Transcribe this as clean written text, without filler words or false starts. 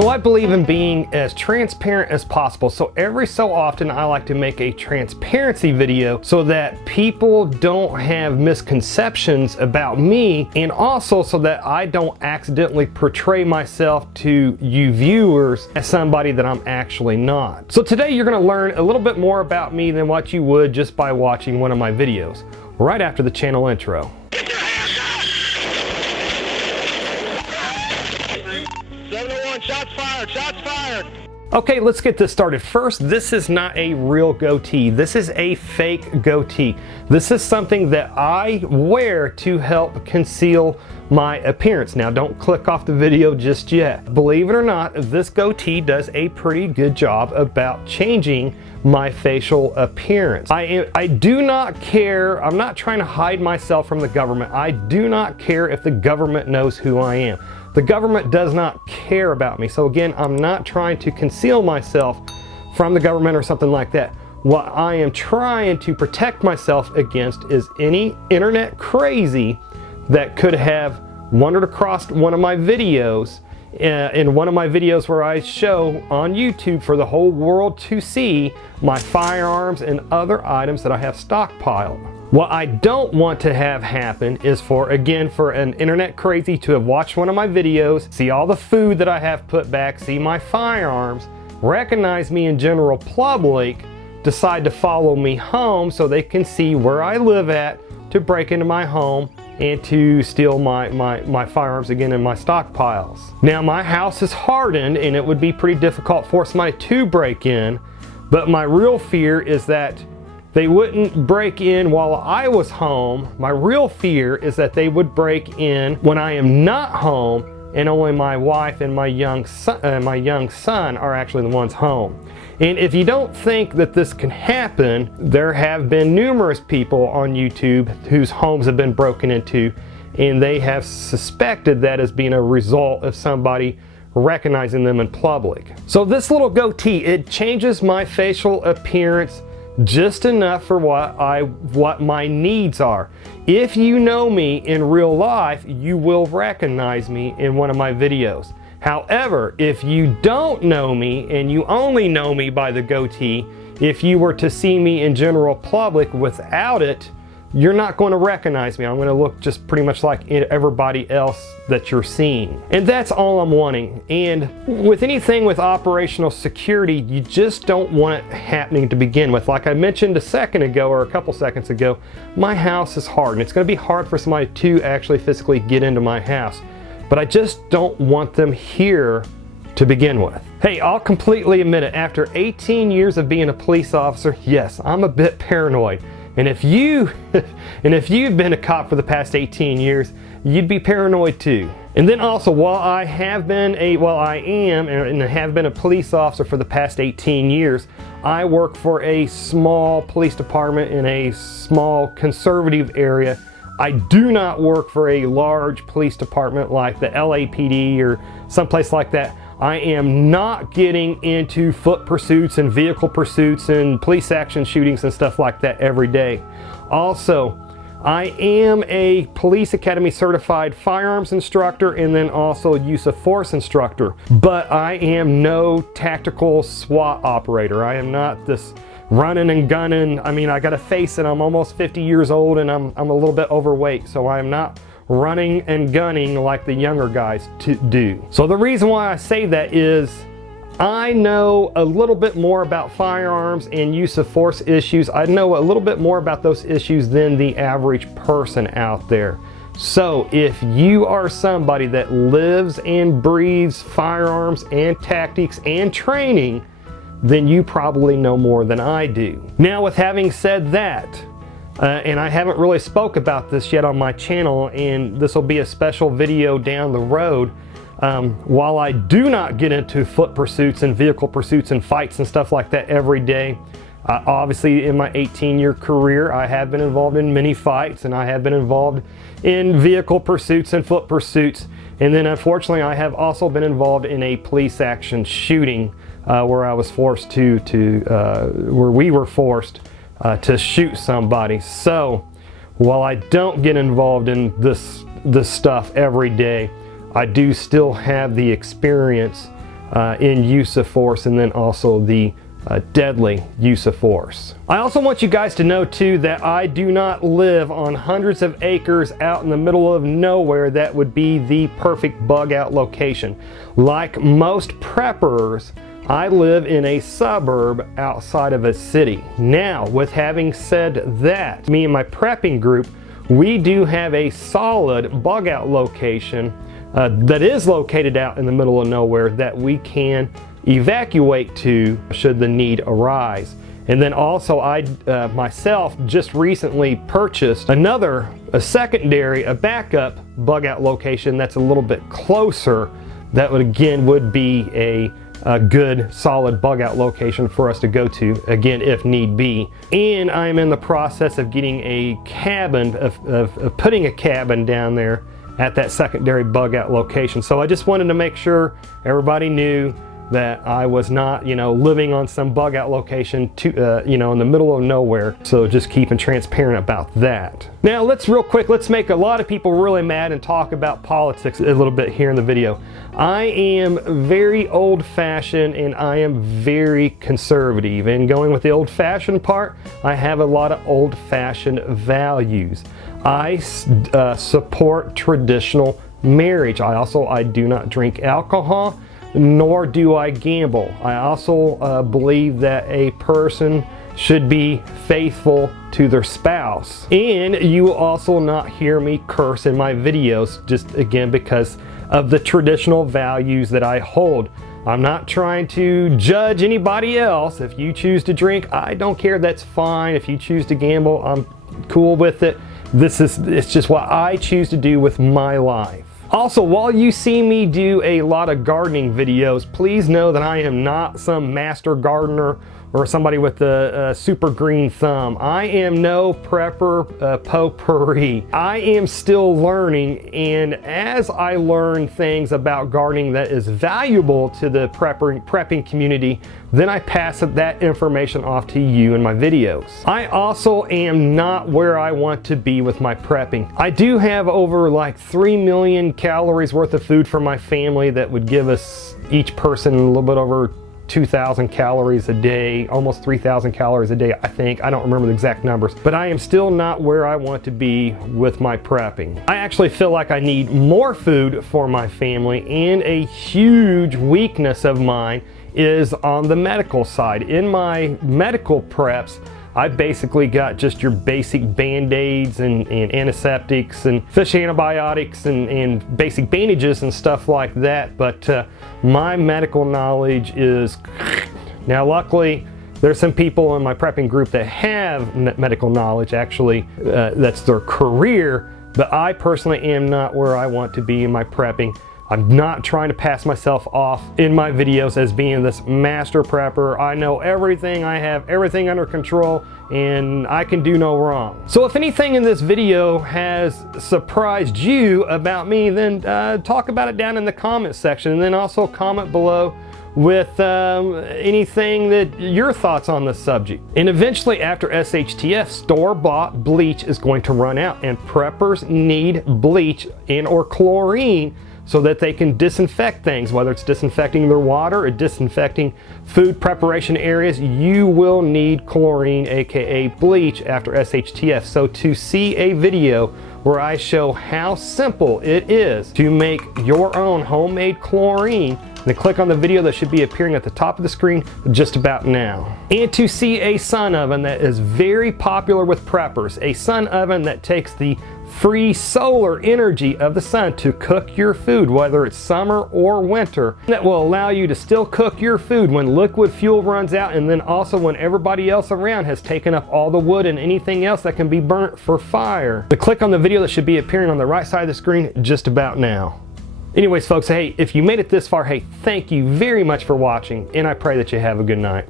So I believe in being as transparent as possible. So every so often I like to make a transparency video so that people don't have misconceptions about me, and also so that I don't accidentally portray myself to you viewers as somebody that I'm actually not. So today you're going to learn a little bit more about me than what you would just by watching one of my videos, right after the channel intro. Shots fired! Shots fired! Okay, let's get this started. First, this is not a real goatee. This is a fake goatee. This is something that I wear to help conceal my appearance. Now, don't click off the video just yet. Believe it or not, this goatee does a pretty good job about changing my facial appearance. I do not care. I'm not trying to hide myself from the government. I do not care if the government knows who I am. The government does not care about me. So again, I'm not trying to conceal myself from the government or something like that. What I am trying to protect myself against is any internet crazy that could have wandered across one of my videos, in one of my videos where I show on YouTube for the whole world to see my firearms and other items that I have stockpiled. What I don't want to have happen is for an internet crazy to have watched one of my videos, see all the food that I have put back, see my firearms, recognize me in general public, decide to follow me home so they can see where I live at, to break into my home and to steal my firearms again in my stockpiles. Now, my house is hardened and it would be pretty difficult for somebody to break in, but my real fear is that they wouldn't break in while I was home. My real fear is that they would break in when I am not home and only my wife and my young son are actually the ones home. And if you don't think that this can happen, there have been numerous people on YouTube whose homes have been broken into, and they have suspected that as being a result of somebody recognizing them in public. So this little goatee, it changes my facial appearance just enough for what my needs are. If you know me in real life, you will recognize me in one of my videos. However, if you don't know me and you only know me by the goatee, if you were to see me in general public without it, you're not going to recognize me. I'm going to look just pretty much like everybody else that you're seeing. And that's all I'm wanting. And with anything with operational security, you just don't want it happening to begin with. Like I mentioned a second ago, or a couple seconds ago, my house is hard, and it's going to be hard for somebody to actually physically get into my house. But I just don't want them here to begin with. Hey, I'll completely admit it. After 18 years of being a police officer, yes, I'm a bit paranoid. And if you've been a cop for the past 18 years, you'd be paranoid too. And then also, while I am and have been a police officer for the past 18 years, I work for a small police department in a small conservative area. I do not work for a large police department like the LAPD or someplace like that. I am not getting into foot pursuits and vehicle pursuits and police action shootings and stuff like that every day. Also, I am a police academy certified firearms instructor and then also use of force instructor, but I am no tactical SWAT operator. I am not this running and gunning. I mean, I gotta face it, I'm almost 50 years old and I'm a little bit overweight, so I am not running and gunning like the younger guys do. So the reason why I say that is I know a little bit more about firearms and use of force issues. I know a little bit more about those issues than the average person out there. So if you are somebody that lives and breathes firearms and tactics and training, then you probably know more than I do. Now, with having said that, and I haven't really spoke about this yet on my channel, and this will be a special video down the road. While I do not get into foot pursuits and vehicle pursuits and fights and stuff like that every day, obviously in my 18-year career I have been involved in many fights, and I have been involved in vehicle pursuits and foot pursuits, and then unfortunately I have also been involved in a police action shooting where I was forced where we were forced to shoot somebody. So while I don't get involved in this stuff every day, I do still have the experience in use of force, and then also the deadly use of force. I also want you guys to know too that I do not live on hundreds of acres out in the middle of nowhere that would be the perfect bug out location. Like most preppers, I live in a suburb outside of a city. Now, with having said that, me and my prepping group, we do have a solid bug out location that is located out in the middle of nowhere that we can evacuate to should the need arise. And then also I myself just recently purchased a secondary, a backup bug out location that's a little bit closer. That would be a good solid bug out location for us to go to, again, if need be. And I'm in the process of getting a cabin, of putting a cabin down there at that secondary bug out location. So I just wanted to make sure everybody knew that I was not, living on some bug out location in the middle of nowhere. So just keeping transparent about that. Now let's make a lot of people really mad and talk about politics a little bit here in the video. I am very old-fashioned and I am very conservative. And going with the old-fashioned part, I have a lot of old-fashioned values. I support traditional marriage. I do not drink alcohol, nor do I gamble. I also believe that a person should be faithful to their spouse. And you will also not hear me curse in my videos, just again because of the traditional values that I hold. I'm not trying to judge anybody else. If you choose to drink, I don't care, that's fine. If you choose to gamble, I'm cool with it. It's just what I choose to do with my life. Also, while you see me do a lot of gardening videos, please know that I am not some master gardener or somebody with a super green thumb. I am no prepper potpourri. I am still learning, and as I learn things about gardening that is valuable to the prepping community, then I pass that information off to you in my videos. I also am not where I want to be with my prepping. I do have over like 3 million calories worth of food for my family that would give us each person a little bit over 2,000 calories a day, almost 3,000 calories a day, I think. I don't remember the exact numbers, but I am still not where I want to be with my prepping. I actually feel like I need more food for my family, and a huge weakness of mine is on the medical side. In my medical preps, I basically got just your basic band-aids and antiseptics and fish antibiotics and basic bandages and stuff like that, but my medical knowledge is... Now luckily there's some people in my prepping group that have medical knowledge, actually that's their career, but I personally am not where I want to be in my prepping. I'm not trying to pass myself off in my videos as being this master prepper. I know everything, I have everything under control, and I can do no wrong. So if anything in this video has surprised you about me, then talk about it down in the comment section, and then also comment below with anything that your thoughts on the subject. And eventually after SHTF, store-bought bleach is going to run out, and preppers need bleach and or chlorine so that they can disinfect things, whether it's disinfecting their water or disinfecting food preparation areas. You will need chlorine, aka bleach, after SHTF. So to see a video where I show how simple it is to make your own homemade chlorine, then click on the video that should be appearing at the top of the screen just about now. And to see a sun oven that is very popular with preppers, a sun oven that takes the free solar energy of the sun to cook your food, whether it's summer or winter, that will allow you to still cook your food when liquid fuel runs out, and then also when everybody else around has taken up all the wood and anything else that can be burnt for fire. So click on the video that should be appearing on the right side of the screen just about now. Anyways folks, hey, if you made it this far, hey, thank you very much for watching, and I pray that you have a good night.